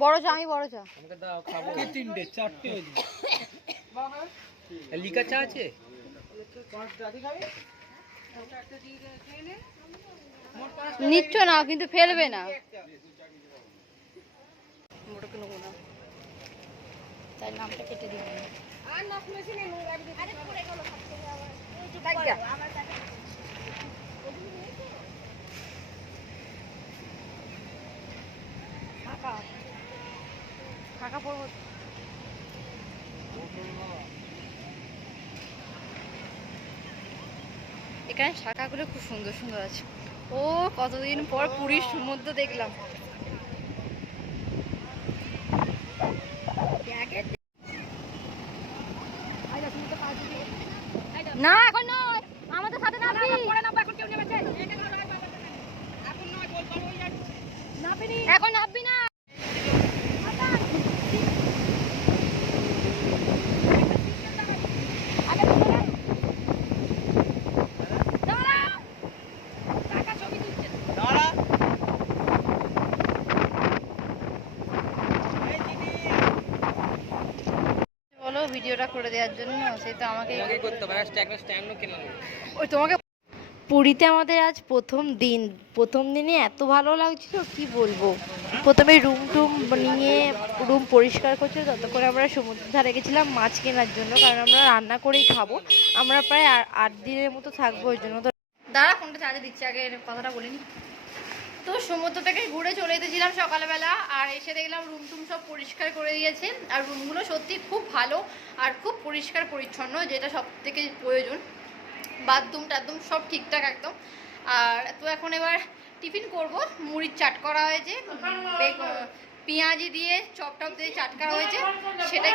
বড় চা আমি বড় চা। আমাকে দাও খাব। কে তিনটে? চারটে হয়েছে লিকার চা আছে? নিচ্ছ না কিন্তু ফেলবে না। তাই নামটা কেটে দিই ফাঁকা পড়ব এখানে শাখাগুলো খুব সুন্দর সুন্দর আছে ও কতদিন পর পুরীর সমুদ্র দেখলাম না এখন আমাদের সাথে নামবি এখন নামবি না বলো ভিডিওটা করে দেওয়ার জন্য সেই তো আমাকে করতে পারে একটা স্ট্যান্ডও কিনে ওই তোমাকে পুরীতে আমাদের আজ প্রথম দিন প্রথম দিনে এত ভালো লাগছিল কি বলব? প্রথমে রুম টুম নিয়ে রুম পরিষ্কার করছিল ততক্ষণ আমরা সমুদ্র ধারে গেছিলাম মাছ কেনার জন্য কারণ আমরা রান্না করেই খাব। আমরা প্রায় আট দিনের মতো থাকব ওই জন্য। দাঁড়া ফোনটা চার্জে দিচ্ছি আগে কথাটা বলিনি। তো সমুদ্র থেকে ঘুরে চলে এসেছিলাম সকালবেলা, আর এসে দেখলাম রুম টুম সব পরিষ্কার করে দিয়েছে। আর রুমগুলো সত্যি খুব ভালো আর খুব পরিষ্কার পরিচ্ছন্ন, যেটা সব থেকে প্রয়োজন। বাথরুম টাথরুম সব ঠিকঠাক একদম। আর তো এখন এবার টিফিন করব। মুড়ির চাট করা হয়েছে পেঁয়াজি দিয়ে চপ টপ দিয়ে চাট করা হয়েছে, সেটাই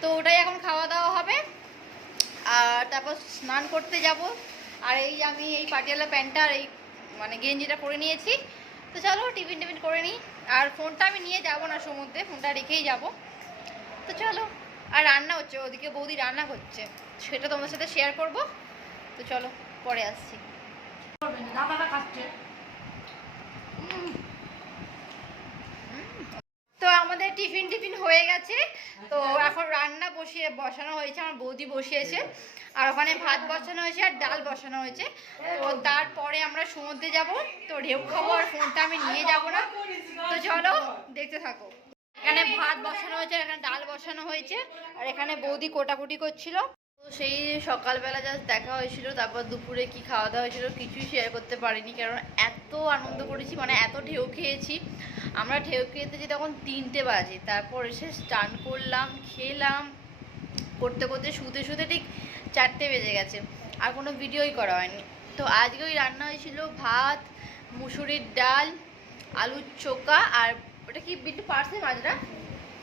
তো ওটাই এখন খাওয়া দাওয়া হবে। আর তারপর স্নান করতে যাব। আর এই আমি এই পাটিয়ালা প্যান্টটা আর এই মানে গেঞ্জিটা পরে নিয়েছি। তো চলো, টিফিন টিফিন করে নিই। আর ফোনটা আমি নিয়ে যাব না সমুদ্রে, ফোনটা রেখেই যাব। তো চলো, আর রান্না হচ্ছে, ওদিকে বৌদি রান্না হচ্ছে সেটা তোমাদের সাথে শেয়ার করব। তো চলো, পরে আসছি। তো আমাদের টিফিন টিফিন হয়ে গেছে। তো এখন রান্না বসিয়ে বসানো হয়েছে আমার বৌদি বসিয়েছে। আর ওখানে ভাত বসানো হয়েছে আর ডাল বসানো হয়েছে। তো তারপরে আমরা সমুদ্রে যাব। তো ঢেউ খাব আর ফোনটা আমি নিয়ে যাব না। তো চলো দেখতে থাকো। এখানে ভাত বসানো হয়েছে এখানে ডাল বসানো হয়েছে। আর এখানে বৌদি কোটাকুটি করছিল। তো সেই সকালবেলা জাস্ট দেখা হয়েছিল তারপর দুপুরে কি খাওয়া দাওয়া হয়েছিল কিছুই শেয়ার করতে পারিনি কারণ এত আনন্দ করেছি মানে এত ঢেউ খেয়েছি। আমরা ঢেউ খেয়েছি তখন তিনটে বাজে। তারপর এসে স্টান করলাম, খেলাম। করতে করতে শুতে শুতে ঠিক চারটে বেজে গেছে। আর কোনো ভিডিওই করা হয়নি। তো আজকে ওই রান্না হয়েছিল ভাত, মুসুরির ডাল, আলুর চোকা আর ওটা কি বিট্টু পার্সে মাছটা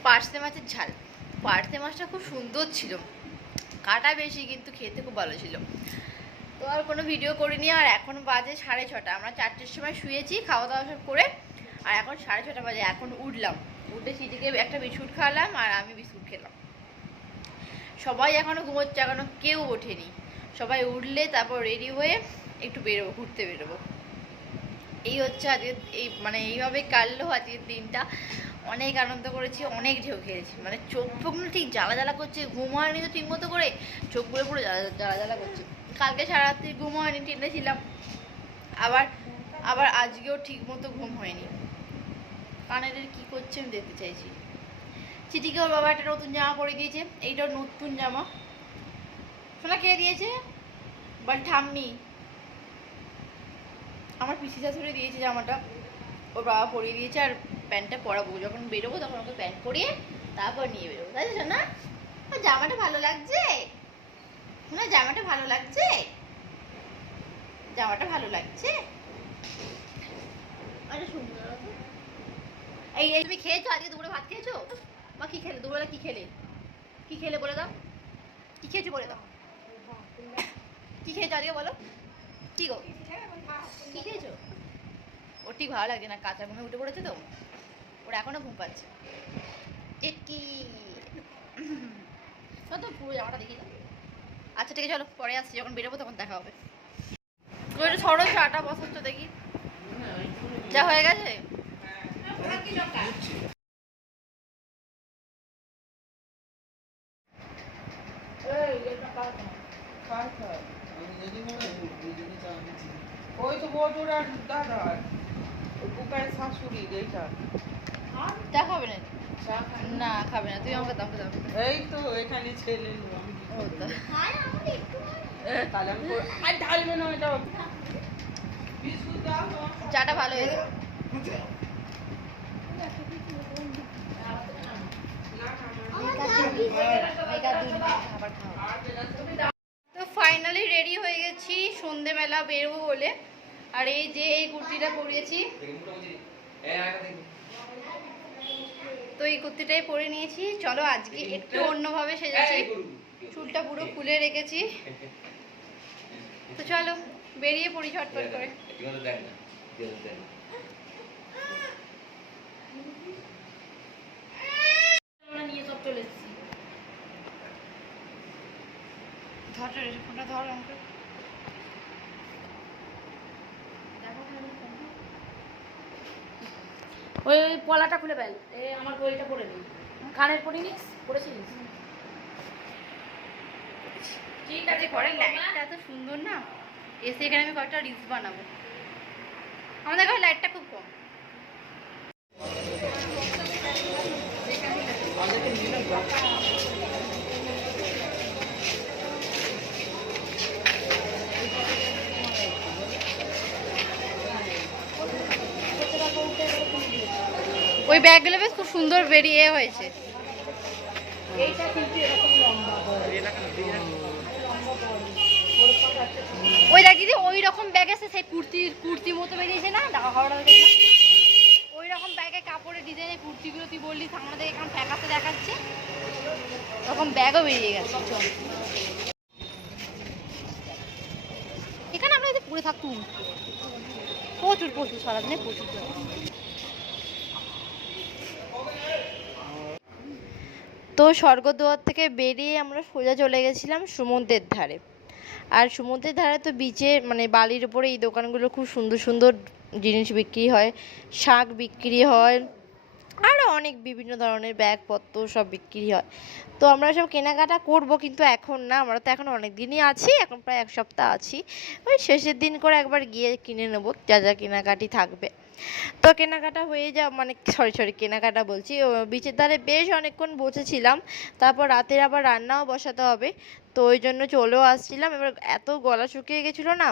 পার্সে মাছের ঝাল। পার্সে মাছটা খুব সুন্দর ছিল। কাটা বেশি, কিন্তু খেতে খুব ভালো ছিল। তো আর কোনো ভিডিও করিনি, আর এখন বাজে সাড়ে ছটা। আমরা চারটের সময় শুয়েছি, খাওয়া দাওয়া সব করে, আর এখন সাড়ে ছটা বাজে, এখন উঠলাম। উঠে সিটিকে একটা বিস্কুট খাওয়ালাম, আর আমি বিস্কুট খেলাম। সবাই এখনও ঘুমোচ্ছে, এখনও কেউ ওঠেনি। সবাই উঠলে তারপর রেডি হয়ে একটু বেরোবো, ঘুরতে বেরোবো। এই হচ্ছে আজকের, এই মানে এইভাবে কাটলো আজকের দিনটা। অনেক আনন্দ করেছি, অনেক ঢেউ খেয়েছি মানে চোখ ফোক ঠিক জ্বালা জ্বালা করছে, ঘুম হয়নি তো ঠিক মতো করে চোখগুলো পুরো জ্বালা জ্বালা জ্বালা করছে। কালকে সারা রাত্রি ঘুম হয়নি ট্রেনে ছিলাম। আবার আবার আজকেও ঠিক মতো ঘুম হয়নি। কানের কি করছে আমি দেখতে চাইছি। চিঠিকে ওর বাবা একটা নতুন জামা পরে গিয়েছে, এইটাও নতুন জামা। শোনা কে দিয়েছে? বল ঠাম্মি। আমার পিসি শাশুড়ি দিয়েছে জামাটা। ওর বাবা পরিয়ে দিয়েছে আর প্যান্টটা পরাবো। যখন বেরোবো তখন ওকে প্যান্ট পরিয়ে তারপর নিয়ে বেরোবো। তাই না জামাটা ভালো লাগছে? না জামাটা ভালো লাগছে? জামাটা ভালো লাগছে? আরে সুন্দর তো। এই তুমি খেয়েছো আজকে দুপুরে ভাত খেয়েছো? বা কি খেলে? দুপুরে কি খেলে? কি খেলে বলে দাও। কি খেয়েছো বলে দাও। কি খেয়েছো আজকে বলো। কি গো? কি খেয়েছো? ওর ঠিক ভালো লাগছে না কাঁচা ঘুমে উঠে পড়েছে তো। ওর এখনও ঘুম পাচ্ছে। টেটকি। তো পুরো জামাটা দেখি দাও। আচ্ছা ঠিক আছে চলো পরে আসছি যখন বেরোবো তখন দেখা হবে। ওই সরো চাটা বসাচ্ছ দেখি। যা হয়ে গেছে? ওই তো বড় কুকারের শাশুড়ি না না খাবে না। তুই আমাকে দাম দাও এই তো এখানে ছেলে ও তো। আর ঢালবে না এটা দাও। চাটা ভালো হয়েছে। তো ফাইনালি রেডি হয়ে গেছি সন্ধেবেলা বেরোবো বলে। আর এই যে এই কুর্তিটা পরিয়েছি। তো এই কুর্তিটাই পরে নিয়েছি। চলো আজকে একটু অন্যভাবে সেজেছি। চুলটা পুরো খুলে রেখেছি। তো চলো বেরিয়ে পড়ি ঝটপট করে। ধর রে, ফোনটা ধর আমাকে। ওই ওই পলাটা খুলে ফেল। এ, আমার ওইটা পরে নিই। কানের পরে নিস পরেছিস ঠিক আছে ঘরে লাইটটা এত সুন্দর না। এসে এখানে আমি কয়েকটা রিলস বানাবো। আমাদের ঘরে লাইটটা খুব কম। ওই ব্যাগগুলো বেশ খুব সুন্দর বেরিয়ে হয়েছে। ওই দেখ দিদি ওই রকম ব্যাগ আছে সেই কুর্তি কুর্তি মতো বেরিয়েছে না? হাওড়া দেখলাম ওই রকম ব্যাগে কাপড়ের ডিজাইনের কুর্তিগুলো তুই বললি সামনে থেকে এখন ফ্যাকাতে দেখাচ্ছে। তখন ব্যাগও বেরিয়ে গেছে চল। এখানে আমরা যদি পরে থাকতুম। প্রচুর প্রচুর সারাদিনে প্রচুর। তো স্বর্গদুয়ার থেকে বেরিয়ে আমরা সোজা চলে গেছিলাম সমুদ্রের ধারে। আর সমুদ্রের ধারে তো বিচে মানে বালির উপরে এই দোকানগুলো খুব সুন্দর সুন্দর জিনিস বিক্রি হয়। শাক বিক্রি হয়। আরও অনেক বিভিন্ন ধরনের ব্যাগপত্র সব বিক্রি হয়। তো আমরা সব কেনাকাটা করব কিন্তু এখন না, আমরা তো এখন অনেক দিনই আছি, এখন প্রায় এক সপ্তাহ আছি। ওই শেষের দিন করে একবার গিয়ে কিনে নেব, যা যা কেনাকাটি থাকবে। তো কেনাকাটা হয়ে যা মানে সরি সরি কেনাকাটা বলছি। বিচের ধারে বেশ অনেকক্ষণ বসেছিলাম। তারপর রাতের আবার রান্নাও বসাতে হবে। তো ওই জন্য চলেও আসছিলাম। এবার এত গলা শুকিয়ে গেছিল না,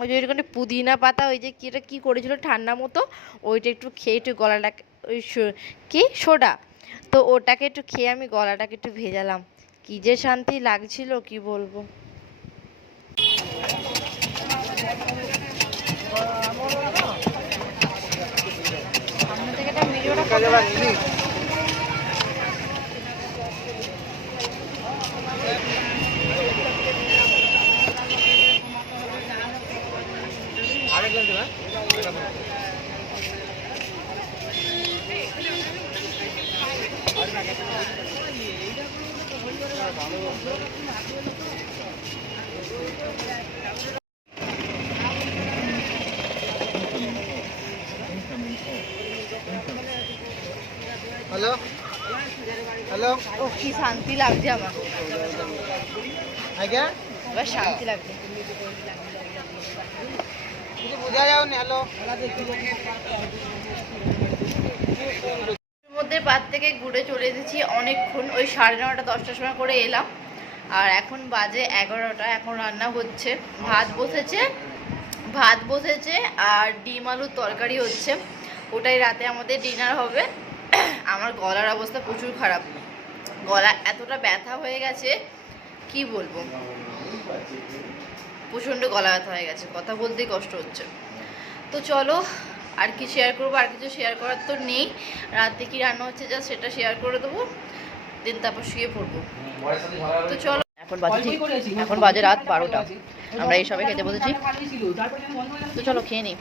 ওই যে ওইখানে পুদিনা পাতা, ওই যে কি এটা কী করেছিল ঠান্ডা মতো, ওইটা একটু খেয়ে একটু গলাটা ওই কি? সোডা। তো ওটাকে একটু খেয়ে আমি গলাটাকে একটু ভেজালাম। কি যে শান্তি লাগছিল, কি বলব? একটা ভিডিওটা করে হ্যালো? হ্যালো? ও কি শান্তি লাগছে আমার। আজ্ঞা? এবার শান্তি লাগছে। কিছু বোঝা যাওনি হ্যালো? সমুদ্রের পাড় থেকে ঘুরে চলে এসেছি অনেকক্ষণ। ওই সাড়ে নটা দশটার সময় করে এলাম। আর এখন বাজে এগারোটা এখন রান্না হচ্ছে। ভাত বসেছে ভাত বসেছে আর ডিম আলুর তরকারি হচ্ছে। ওটাই রাতে আমাদের ডিনার হবে। আমার গলার অবস্থা প্রচুর খারাপ। গলা এতটা ব্যথা হয়ে গেছে, কি বলব? প্রচণ্ড গলা ব্যথা হয়ে গেছে, কথা বলতেই কষ্ট হচ্ছে। তো চলো, আর কি শেয়ার করব, আর কিছু শেয়ার করার তো নেই। রাতে কি রান্না হচ্ছে যা সেটা শেয়ার করে দেবো দিন তারপর শুয়ে পড়ব। তো চলো। এখন বাজে এখন বাজে রাত বারোটা। আমরা এই সবাই খেতে বসেছি। তো চলো, খেয়ে নিই